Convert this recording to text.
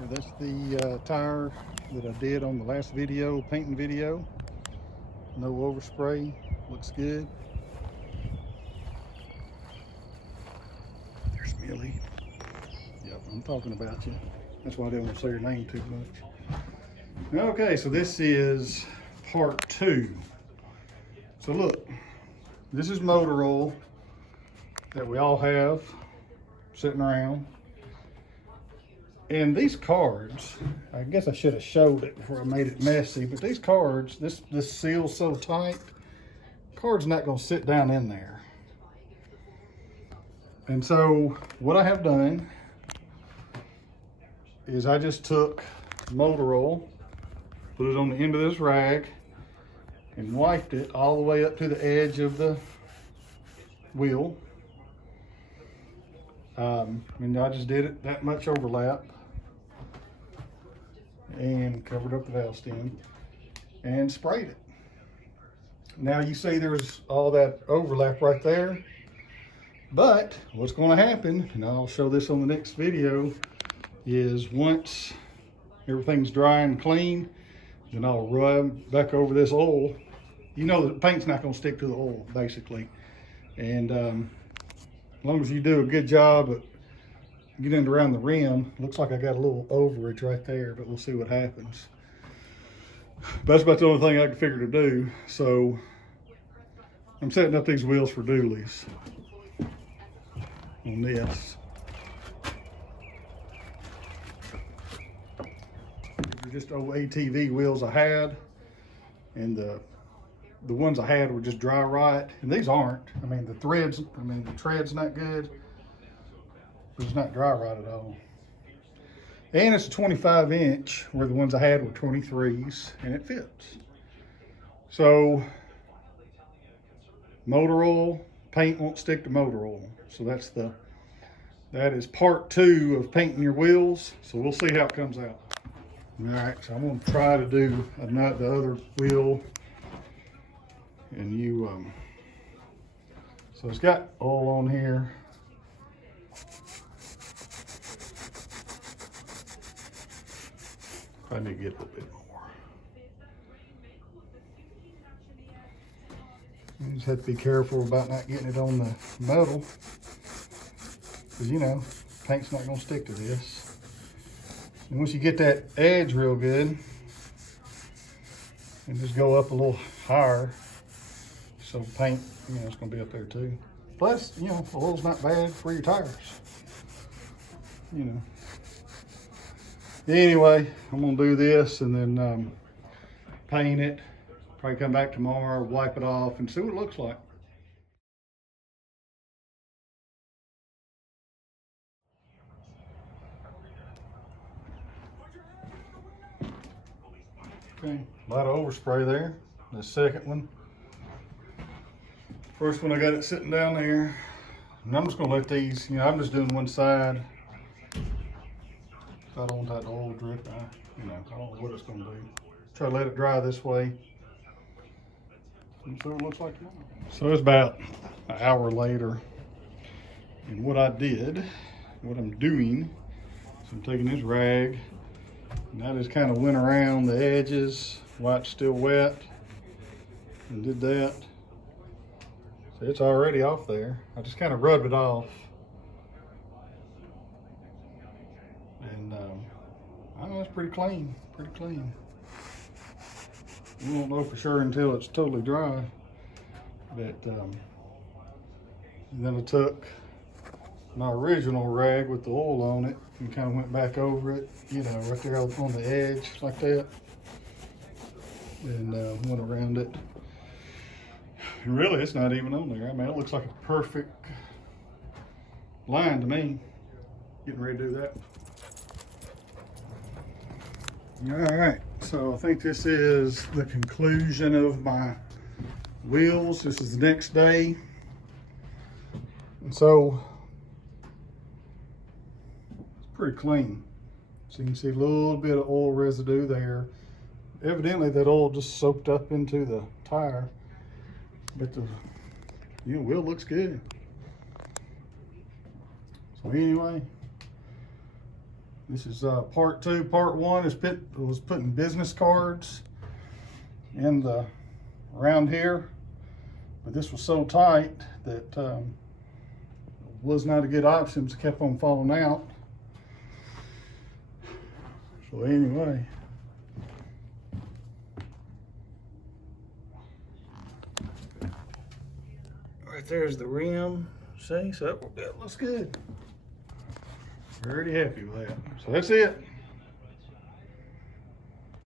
So that's the tire that I did on the last video, painting video. No overspray, looks good. There's Millie. Yep, I'm talking about you. That's why I didn't want to say your name too much. Okay, so this is part 2. So look, this is motor oil that we all have sitting around. And these cards, I guess I should have showed it before I made it messy, but these cards, this seal's so tight, card's not gonna sit down in there. And so what I have done is I just took motor oil, put it on the end of this rag, and wiped it all the way up to the edge of the wheel. And I just did it that much overlap and covered up the valve stem and sprayed it. Now you see there's all that overlap right there, but what's going to happen, and I'll show this on the next video, is once everything's dry and clean, then I'll rub back over this oil. You know the paint's not going to stick to the oil basically, and as long as you do a good job at getting around the rim. Looks like I got a little overage right there, but we'll see what happens. But that's about the only thing I can figure to do. So I'm setting up these wheels for dualies on this. These are just old ATV wheels I had, and the ones I had were just dry rot, and these aren't. I mean the tread's not good. It's not dry rot at all. And it's a 25 inch, where the ones I had were 23s, and it fits. So, motor oil, paint won't stick to motor oil. So that is part 2 of painting your wheels. So we'll see how it comes out. All right, so I'm gonna try to do the other wheel. And so it's got oil on here. I need to get a little bit more. You just have to be careful about not getting it on the metal, because you know, paint's not gonna stick to this. And once you get that edge real good, and just go up a little higher, so paint, you know, it's gonna be up there too. Plus, you know, oil's not bad for your tires, you know. Anyway, I'm gonna do this and then paint it. Probably come back tomorrow, wipe it off, and see what it looks like. Okay, a lot of overspray there. The second one. First one I got it sitting down there. And I'm just gonna let these, you know, I'm just doing one side. I don't want that oil drip. I don't know what it's going to do. Try to let it dry this way. And see what it looks like now. So it's about an hour later. And what I'm doing, is I'm taking this rag, and I just kind of went around the edges while it's still wet, and did that. So it's already off there. I just kind of rubbed it off. And I know it's pretty clean, We won't know for sure until it's totally dry. But and then I took my original rag with the oil on it and kind of went back over it, you know, right there on the edge like that, and went around it. And really, it's not even on there. I mean, it looks like a perfect line to me. Getting ready to do that. All right, so I think this is the conclusion of my wheels. This is the next day. And so it's pretty clean. So you can see a little bit of oil residue there. Evidently that oil just soaked up into the tire, but the wheel looks good. So anyway, This is part 2. Part 1 was putting business cards in the around here, but this was so tight that was not a good option. It kept on falling out. So anyway, right there's the rim. See, so that looks good. Very happy with that. So that's it.